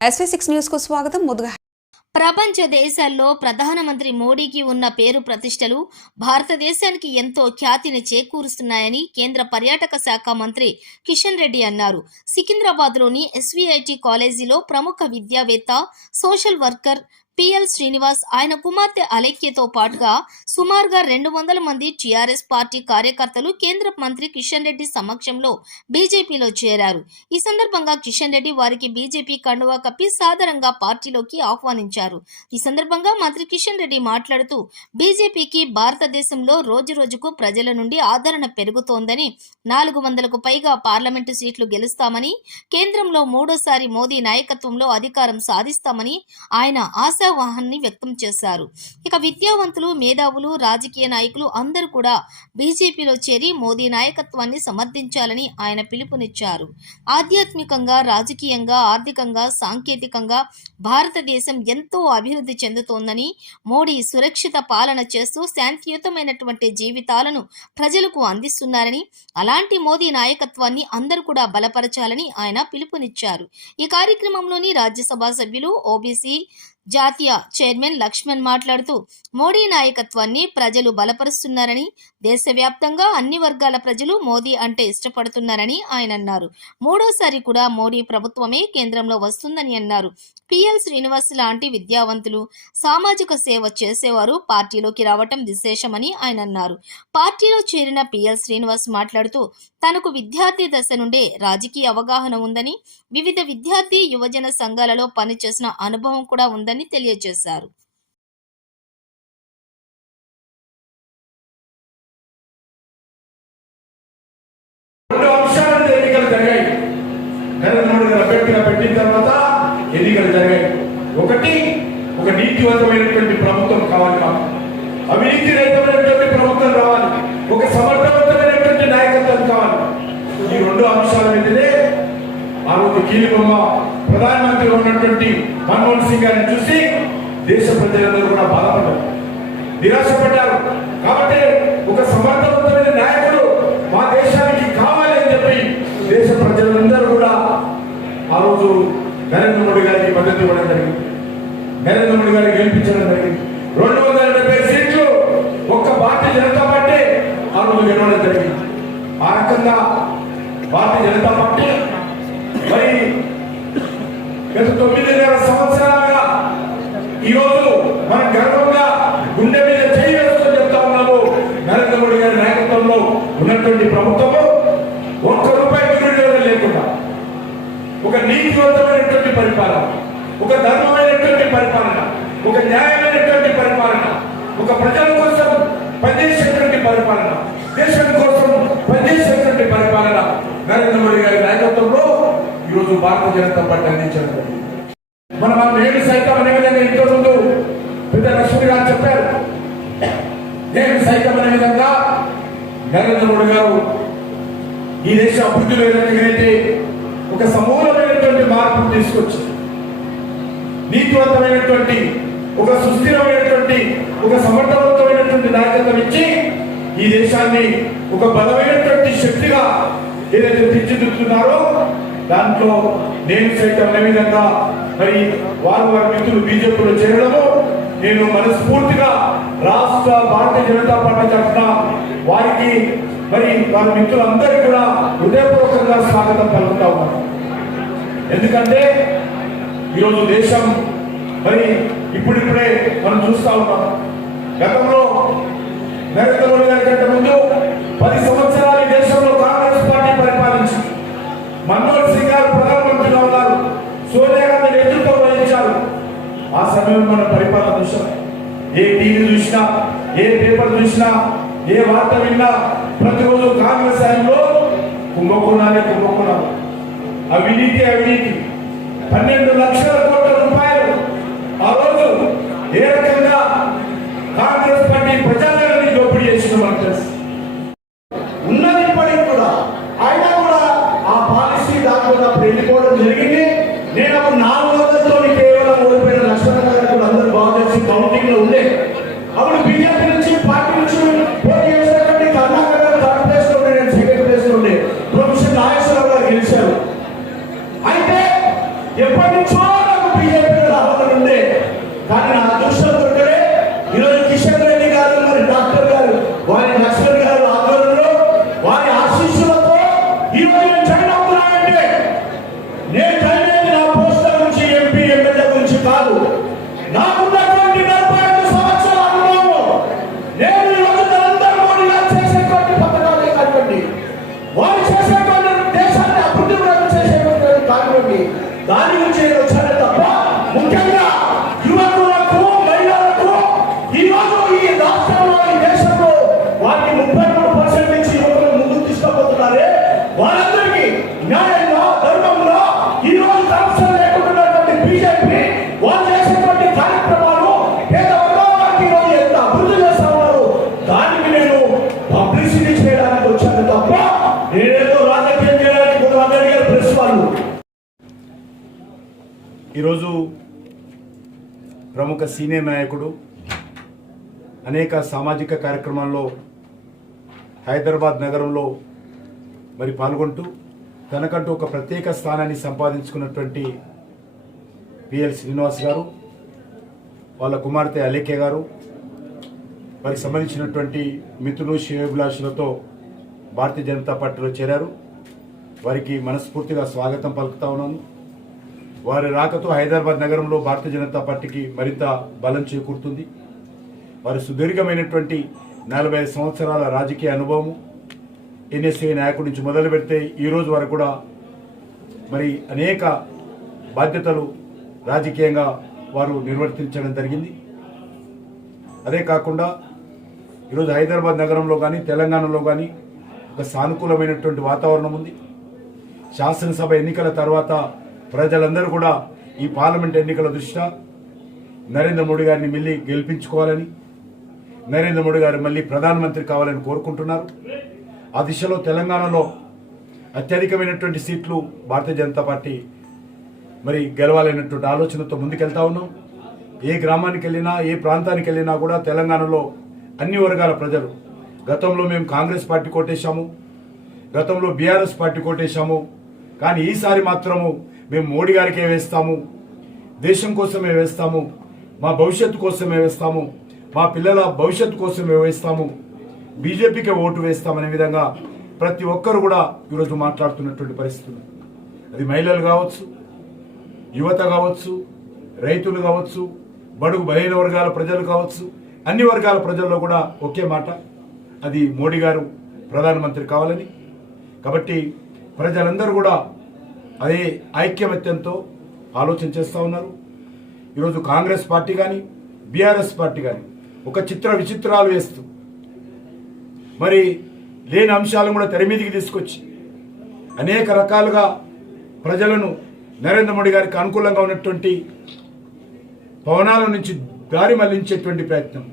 SV six న్యూస్కు స్వాగతం. ముందుగా ప్రపంచ దేశాల్లో ప్రధానమంత్రి మోడీకి ఉన్న పేరు ప్రతిష్టలు భారతదేశానికి ఎంతో ఖ్యాతిని చేకూరుస్తున్నాయని కేంద్ర పర్యాటక శాఖ మంత్రి కిషన్ రెడ్డి అన్నారు. సికింద్రాబాద్లోని ఎస్వీఐటి కాలేజీలో ప్రముఖ విద్యావేత్త సోషల్ వర్కర్ పిఎల్ శ్రీనివాస్ ఆయన కుమార్తె అలేఖ్యతో పాటుగా సుమారుగా రెండు వందల మంది టీఆర్ఎస్ పార్టీ కార్యకర్తలు కేంద్ర మంత్రి కిషన్ రెడ్డి సమక్షంలో బీజేపీలో చేరారు. ఈ సందర్భంగా కిషన్ రెడ్డి వారికి బీజేపీ కండువా కప్పి సాధారణంగా పార్టీలోకి ఆహ్వానించారు. ఈ సందర్భంగా మంత్రి కిషన్ రెడ్డి మాట్లాడుతూ బీజేపీకి భారతదేశంలో రోజు రోజుకు ప్రజల నుండి ఆదరణ పెరుగుతోందని నాలుగు వందలకు పైగా పార్లమెంటు సీట్లు గెలుస్తామని కేంద్రంలో మూడోసారి మోదీ నాయకత్వంలో అధికారం సాధిస్తామని ఆయన ఆశావాహాన్ని వ్యక్తం చేశారు. ఇక విద్యావంతులు మేధావులు రాజకీయ నాయకులు అందరూ కూడా బీజేపీలో చేరి మోదీ నాయకత్వాన్ని సమర్థించాలని ఆయన పిలుపునిచ్చారు. ఆధ్యాత్మికంగా రాజకీయంగా ఆర్థికంగా సాంకేతికంగా భారతదేశం ఎంతో అభివృద్ధి చెందుతోందని మోడీ సురక్షిత పాలన చేస్తూ శాంతియుతమైనటువంటి జీవితాలను ప్రజలకు అందిస్తున్నారని అలాంటి మోదీ నాయకత్వాన్ని అందరూ కూడా బలపరచాలని ఆయన పిలుపునిచ్చారు. ఈ కార్యక్రమంలోని రాజ్యసభ సభ్యులు ఓబీసీ జాతీయ చైర్మన్ లక్ష్మణ్ మాట్లాడుతూ మోడీ నాయకత్వాన్ని ప్రజలు బలపరుస్తున్నారని దేశవ్యాప్తంగా అన్ని వర్గాల ప్రజలు మోదీ అంటే ఇష్టపడుతున్నారని ఆయన అన్నారు. మూడోసారి కూడా మోడీ ప్రభుత్వమే కేంద్రంలో వస్తుందని అన్నారు. పిఎల్ శ్రీనివాస్ లాంటి విద్యావంతులు సామాజిక సేవ చేసేవారు పార్టీలోకి రావటం విశేషమని ఆయన అన్నారు. పార్టీలో చేరిన పిఎల్ శ్రీనివాస్ మాట్లాడుతూ తనకు విద్యార్థి దశ నుండే రాజకీయ అవగాహన ఉందని వివిధ విద్యార్థి యువజన సంఘాలలో పనిచేసిన అనుభవం కూడా ఉందని ఉన్నాయని తెలియజేశారు ఎన్నికలు జరిగాయి. ఒకటి ఒక నీతివంతమైనటువంటి ప్రభుత్వం కావాలి మాకు. అవినీతి రహితమైనటువంటి ప్రభుత్వం రావాలి. ఒక సమర్థవంతమైనటువంటి నాయకత్వం కావాలి. ఈ రెండు అంశాల మీదనే ఆ రోజు కీలుబొమ్మ ప్రధానమంత్రిగా ఉన్నటువంటి మన్మోహన్ సింగ్ గారిని చూసి దేశ ప్రజలందరూ కూడా బాధపడ్డారు. నిరాశపడ్డారు. కాబట్టి ఒక సమర్థవంతమైన నాయకుడు మా దేశానికి కావాలి అని చెప్పి దేశ ప్రజలందరూ కూడా ఆ రోజు నరేంద్ర మోడీ గారికి మద్దతు ఇవ్వడం జరిగింది. నరేంద్ర మోడీ గారికి గెలిపించడం జరిగింది. రెండు వందల డెబ్బై సీట్లు ఒక్క భారతీయ జనతా పార్టీ ఆ రోజు గెలవడం జరిగింది. ఆ రకంగా భారతీయ జనతా పార్టీ గత తొమ్మిదిన్నర సంవత్సరాలుగా ఈరోజు మన గర్వంగా గుండె మీద చేయి వేసుకొని చెప్తా ఉన్నాము. నరేంద్ర మోడీ గారి నాయకత్వంలో ఉన్నటువంటి ప్రభుత్వము ఒక్క రూపాయి దుర్వినియోగం లేకుండా ఒక నీతివంతమైనటువంటి పరిపాలన ఒక ధర్మమైనటువంటి పరిపాలన ఒక న్యాయమైనటువంటి పరిపాలన ఒక ప్రజల కోసం పనిచేసేటువంటి పరిపాలన దేశం కోసం పనిచేసేటువంటి పరిపాలన నరేంద్ర మోడీ గారి నాయకత్వంలో భారత జనతా పార్టీ అందించడం మనం మన మన నేను సైతం అనే విధంగా ఇంట్లో ముందు పెద్ద లక్ష్మి గారు చెప్పారు. నేను సైతం అనే విధంగా నరేంద్ర మోడీ గారు ఈ దేశ అభివృద్ధిలో ఎదగలిగితే ఒక సమూలమైనటువంటి మార్పును తీసుకొచ్చి నీతివంతమైనటువంటి ఒక సుస్థిరమైనటువంటి ఒక సమర్థవంతమైనటువంటి నాయకత్వం ఇచ్చి ఈ దేశాన్ని ఒక బలమైనటువంటి శక్తిగా ఏదైతే తీర్చిదిద్దుతున్నారో దాంట్లో నేను సైతం అనే విధంగా మరి వారు వారి మిత్రులు బీజేపీలో చేరడము నేను మనస్ఫూర్తిగా రాష్ట్ర భారతీయ జనతా పార్టీ తరఫున వారికి మరి వారి మిత్రులందరికీ కూడా హృదయపూర్వకంగా స్వాగతం పలుకుతా ఉన్నాను. ఎందుకంటే ఈరోజు దేశం మరి ఇప్పుడిప్పుడే మనం చూస్తా ఉన్నాం. గతంలో చూసినా ఏ వార్త విన్నా ప్రతిరోజు కాంగ్రెస్ ఆయనలో కుంభకోణాలే కుంభకోణాలు. అవినీతి అవినీతి. పన్నెండు లక్షల కోట్ల ఈ రోజు జగన్ అవుతున్నానంటే నేను చదివేది నా పోస్టర్ నుంచి ఎంపీ ఎమ్మెల్యే గురించి కాదు. నాకున్నటువంటి నలభై ఐదు సంవత్సరాల అనుభవం నేను ఈ రోజు నరేంద్ర మోడీ గారు చేసేటువంటి పథకాలే కానివ్వండి వారు చేసేటువంటి దేశాన్ని అభివృద్ధి చేసేటువంటి కానివ్వండి దాని గురించి ఈరోజు ప్రముఖ సీనియర్ నాయకుడు అనేక సామాజిక కార్యక్రమాల్లో హైదరాబాద్ నగరంలో మరి పాల్గొంటూ తనకంటూ ఒక ప్రత్యేక స్థానాన్ని సంపాదించుకున్నటువంటి పిఎల్ శ్రీనివాస్ గారు వాళ్ళ కుమార్తె అలేఖ్య గారు వారికి సంబంధించినటువంటి మిత్రులు శివభిలాషులతో భారతీయ జనతా పార్టీలో చేరారు. వారికి మనస్ఫూర్తిగా స్వాగతం పలుకుతా ఉన్నాను వారి రాకతో హైదరాబాద్ నగరంలో భారతీయ జనతా పార్టీకి మరింత బలం చేకూరుతుంది. వారి సుదీర్ఘమైనటువంటి నలభై ఐదు సంవత్సరాల రాజకీయ అనుభవము ఎన్ఎస్ఏ నాయకుడి నుంచి మొదలు పెడితే ఈ రోజు వరకు కూడా మరి అనేక బాధ్యతలు రాజకీయంగా వారు నిర్వర్తించడం జరిగింది. అదే కాకుండా ఈరోజు హైదరాబాద్ నగరంలో కానీ తెలంగాణలో కానీ ఒక సానుకూలమైనటువంటి వాతావరణం ఉంది. శాసనసభ ఎన్నికల తర్వాత ప్రజలందరూ కూడా ఈ పార్లమెంట్ ఎన్నికల దృష్ట్యా నరేంద్ర మోడీ గారిని మళ్ళీ గెలిపించుకోవాలని నరేంద్ర మోడీ గారు మళ్ళీ ప్రధానమంత్రి కావాలని కోరుకుంటున్నారు. ఆ దిశలో తెలంగాణలో అత్యధికమైనటువంటి సీట్లు భారతీయ జనతా పార్టీ మరి గెలవాలనేటువంటి ఆలోచనతో ముందుకెళ్తా ఉన్నాం. ఏ గ్రామానికి వెళ్ళినా ఏ ప్రాంతానికి వెళ్ళినా కూడా తెలంగాణలో అన్ని వర్గాల ప్రజలు గతంలో మేము కాంగ్రెస్ పార్టీ కొట్టేశాము గతంలో బీఆర్ఎస్ పార్టీ కొట్టేశాము కానీ ఈసారి మాత్రము మేము మోడీ గారికే వేస్తాము. దేశం కోసమే వేస్తాము. మా భవిష్యత్తు కోసమే వేస్తాము. మా పిల్లల భవిష్యత్తు కోసమే వేస్తాము. బీజేపీకే ఓటు వేస్తామనే విధంగా ప్రతి ఒక్కరు కూడా ఈరోజు మాట్లాడుతున్నటువంటి పరిస్థితులు. అది మహిళలు కావచ్చు యువత కావచ్చు రైతులు కావచ్చు బడుగు బలహీన వర్గాల ప్రజలు కావచ్చు అన్ని వర్గాల ప్రజల్లో కూడా ఒకే మాట. అది మోడీ గారు ప్రధానమంత్రి కావాలని. కాబట్టి ప్రజలందరూ కూడా అదే ఐక్యమత్యంతో ఆలోచన చేస్తూ ఉన్నారు. ఈరోజు కాంగ్రెస్ పార్టీ కానీ బీఆర్ఎస్ పార్టీ కానీ ఒక చిత్ర విచిత్రాలు వేస్తూ మరి లేని అంశాలను కూడా తెర మీదికి తీసుకొచ్చి అనేక రకాలుగా ప్రజలను నరేంద్ర మోడీ గారికి అనుకూలంగా ఉన్నటువంటి భవనాల నుంచి దారి మళ్ళించేటువంటి ప్రయత్నం